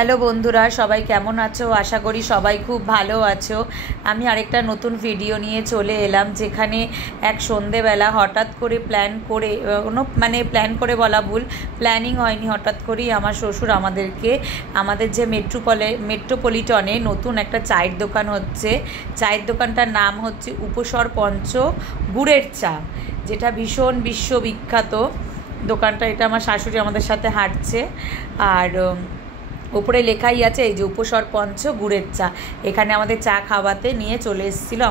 Hello বন্ধুরা, সবাই কেমন আছো? আশা করি সবাই খুব ভালো আছো। আমি আরেকটা নতুন ভিডিও নিয়ে চলে এলাম, যেখানে এক সন্ধেবেলা হঠাৎ করে প্ল্যান করে, প্ল্যান করে বলা ভুল, প্ল্যানিং হয়নি, হঠাৎ করেই আমার শ্বশুর আমাদের যে মেট্রোপলিটনে নতুন একটা চায়ের দোকান হচ্ছে। চায়ের দোকানটার নাম হচ্ছে উপসর পঞ্চ গুড়ের চা, যেটা ভীষণ বিশ্ববিখ্যাত দোকানটা। এটা আমার শাশুড়ি আমাদের সাথে হাঁটছে, আর উপরে লেখাই আছে এই যে উপসর পঞ্চ গুড়ের চা। এখানে আমাদের চা খাওয়াতে নিয়ে চলে এসেছিলো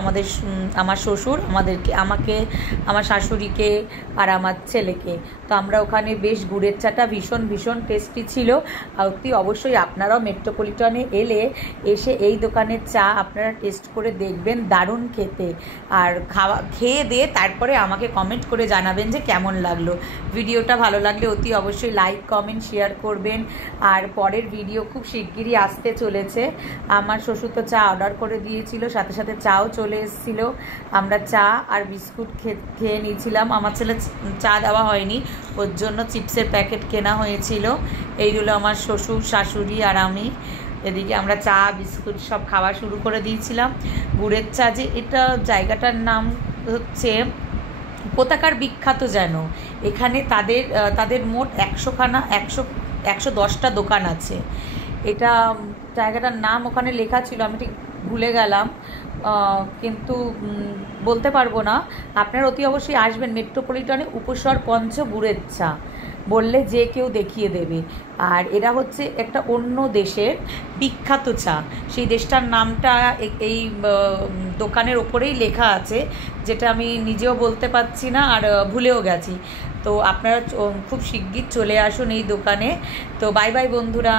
আমার শ্বশুর আমাকে, আমার শাশুড়িকে আর আমার ছেলেকে। তো আমরা ওখানে বেশ, গুড়ের চাটা ভীষণ ভীষণ টেস্টি ছিল। অবশ্যই আপনারাও মেট্রোপলিটনে এসে এই দোকানের চা আপনারা টেস্ট করে দেখবেন, দারুণ খেতে। আর খেয়ে দিয়ে তারপরে আমাকে কমেন্ট করে জানাবেন যে কেমন লাগলো। ভিডিওটা ভালো লাগলে অবশ্যই লাইক, কমেন্ট, শেয়ার করবেন। আর পরের ভিডিও খুব শিগগিরই আসতে চলেছে। আমার শ্বশুর তো চা অর্ডার করে দিয়েছিল, সাথে সাথে চাও চলে এসেছিলো। আমরা চা আর বিস্কুট খেয়ে নিয়েছিলাম। আমার ছেলে চা দেওয়া হয়নি, ওর জন্য চিপসের প্যাকেট কেনা হয়েছিল। এইগুলো আমার শ্বশুর, শাশুড়ি আর আমি এদিকে আমরা চা বিস্কুট সব খাওয়া শুরু করে দিয়েছিলাম। গুড়ের চা, যে এটা জায়গাটার নাম হচ্ছে কোথাকার বিখ্যাত যেন। এখানে তাদের মোট 110টা দোকান আছে। এটা জায়গাটার নাম ওখানে লেখা ছিল, আমি ঠিক ভুলে গেলাম, কিন্তু বলতে পারবো না। আপনারা অবশ্যই আসবেন মেট্রোপলিটনে উপসর পঞ্চ গুড়ের চা বললে যে কেউ দেখিয়ে দেবে। আর এরা হচ্ছে একটা অন্য দেশের বিখ্যাত চা, সেই দেশটার নামটা এই দোকানের ওপরেই লেখা আছে, যেটা আমি নিজেও বলতে পারছি না আর ভুলেও গেছি। তো আপনারা খুব শিগগির চলে আসুন এই দোকানে। তো বাই বাই বন্ধুরা।